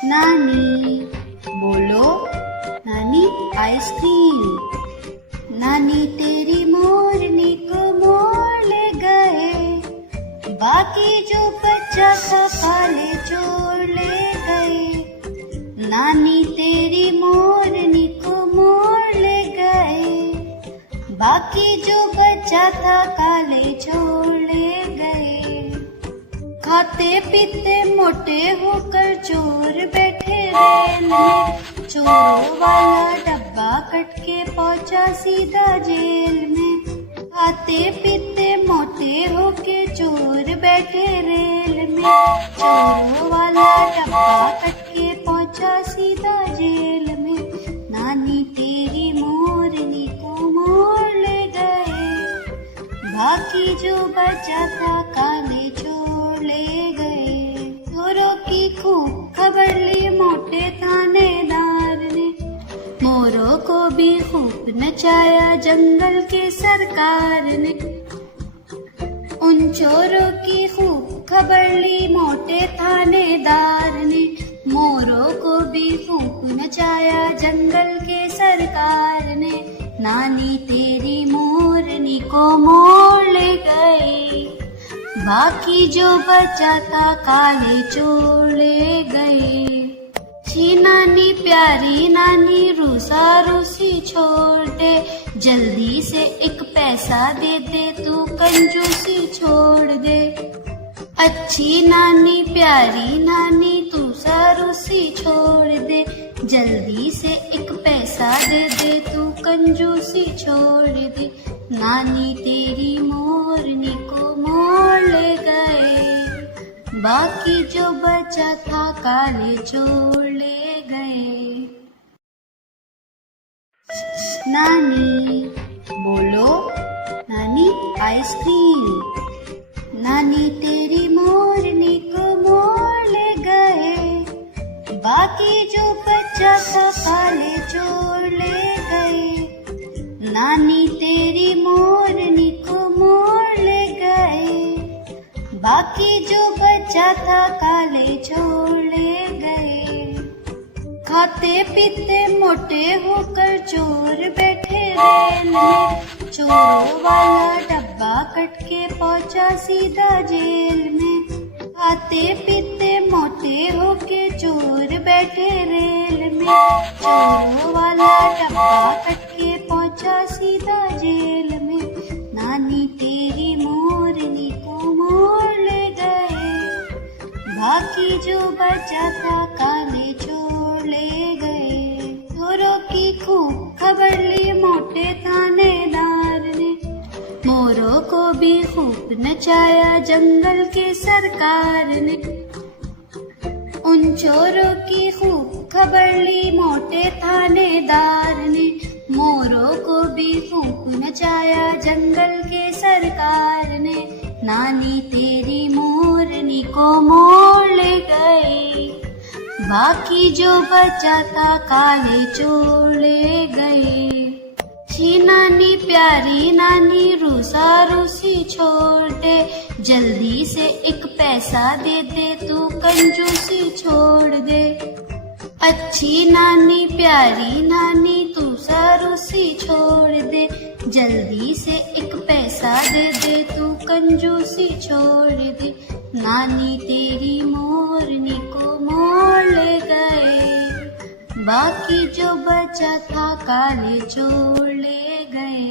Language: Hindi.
नानी बोलो, नानी आइसक्रीम। नानी तेरी मोरनी को मोर ले गए, बाकी जो बच्चा था काले चोर ले गए। नानी तेरी मोरनी को मोर ले गए, बाकी जो बच्चा था काले चोर ले गए। खाते पीते मोटे होकर चोर बैठे रेल में, चोरों वाला डब्बा कट के पहुंचा सीधा जेल में। खाते पीते मोटे होके चोर बैठे रेल में, चोरों वाला डब्बा कट के पहुंचा सीधा जेल में। नानी तेरी मोरनी को मोर ले गए, बाकी जो बचा था काले चोर ले गए। चोरों की खूब खबर ली मोटे थानेदार ने, मोरों को भी खूब नचाया जंगल के सरकार ने। उन चोरों की खूब खबर ली मोटे थानेदार ने, मोरों को भी खूब नचाया जंगल के सरकार ने। नानी तेरी मोरनी को मोर ले गए, बाकी जो बचा था काले चोर ले गए। छी नानी प्यारी नानी रूसा रूसी छोड़ दे, जल्दी से एक पैसा दे दे तू कंजूसी छोड़ दे। अच्छी नानी प्यारी नानी तू सारूसी छोड़ दे, जल्दी से एक पैसा दे दे तू कंजूसी छोड़ दे। नानी तेरी मोरनी को मोर ले गए, बाकी जो बचा था काले चोर ले गए। नानी बोलो, नानी आइसक्रीम। नानी तेरी मोरनी को मोर ले गए, बाकी जो बचा था काले चोर ले गए। नानी तेरी मोरनी को मोर ले गए, बाकी जो बचा था काले चोर ले गए। खाते पीते मोटे होकर चोर बैठे रेल में, चोरों वाला डब्बा कट के पहुंचा सीधा जेल में। खाते पीते मोटे होके चोर बैठे रेल में, चोरों वाला डब्बा कट के पहुंचा सीधा जेल में। नानी तेरी मोरनी को मोर ले गए, बाकी जो बचा था काले चोर ले गए। चोरों की खूब खबर ली मोटे थानेदार ने, मोरों को भी खूब नचाया जंगल के सरकार ने। उन चोरों की खूब खबर ली मोटे थानेदार ने, मोरों को भी खूब नचाया जंगल के सरकार ने। नानी तेरी मोरनी को मोर ले गए, बाकी जो बचा था काले चोर ले गए। छी नानी प्यारी नानी रूसा रूसी छोड़ दे, जल्दी से एक पैसा दे दे तू कंजूसी छोड़ दे। अच्छी नानी प्यारी नानी तू सारूसी छोड़ दे, जल्दी से एक पैसा दे दे तू कंजूसी छोड़ दे। नानी तेरी मोरनी को मोर ले गए, बाकी जो बचा था काले चोर ले गए।